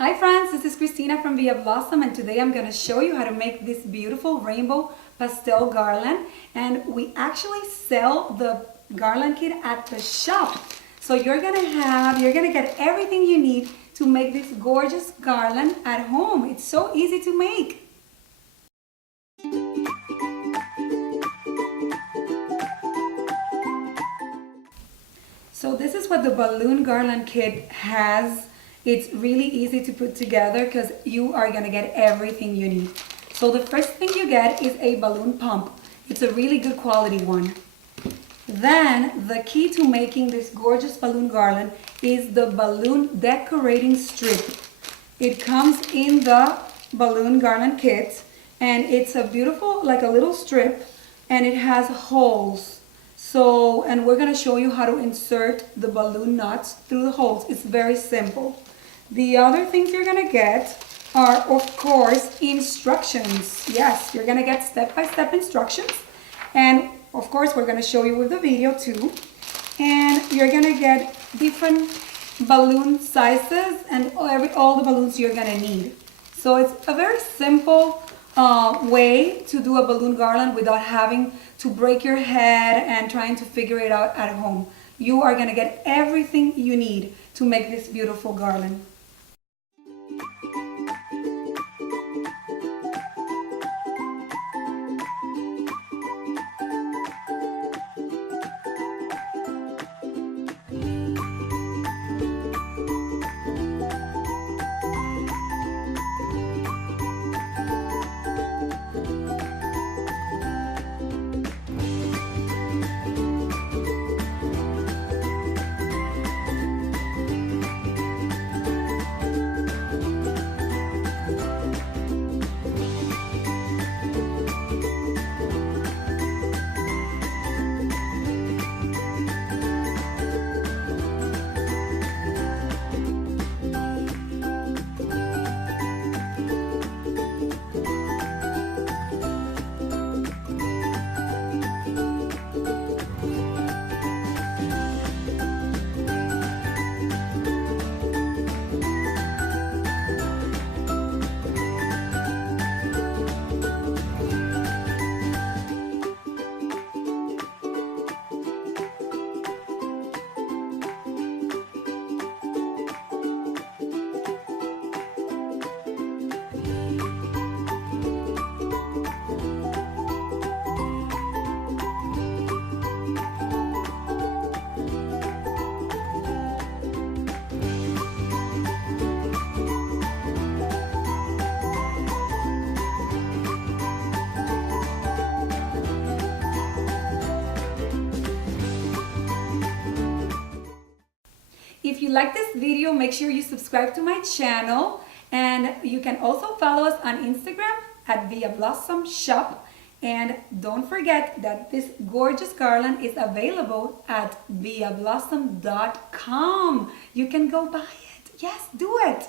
Hi friends, this is Christina from Via Blossom, and today I'm going to show you how to make this beautiful rainbow pastel garland. And we actually sell the garland kit at the shop. So you're going to get everything you need to make this gorgeous garland at home. It's so easy to make. So this is what the balloon garland kit has. It's really easy to put together because you are going to get everything you need. So the first thing you get is a balloon pump. It's a really good quality one. Then the key to making this gorgeous balloon garland is the balloon decorating strip. It comes in the balloon garland kit, and it's a beautiful, like a little strip, and it has holes. And we're going to show you how to insert the balloon nuts through the holes. It's very simple. The other things you're going to get are, of course, instructions. Yes, you're going to get step-by-step instructions. And, of course, we're going to show you with the video, too. And you're going to get different balloon sizes and all the balloons you're going to need. So it's a very simple way to do a balloon garland without having to break your head and trying to figure it out at home. You are going to get everything you need to make this beautiful garland. If you like this video, make sure you subscribe to my channel, and you can also follow us on Instagram at viablossom.com. And don't forget that this gorgeous garland is available at viablossom.com. You can go buy it. Yes, do it.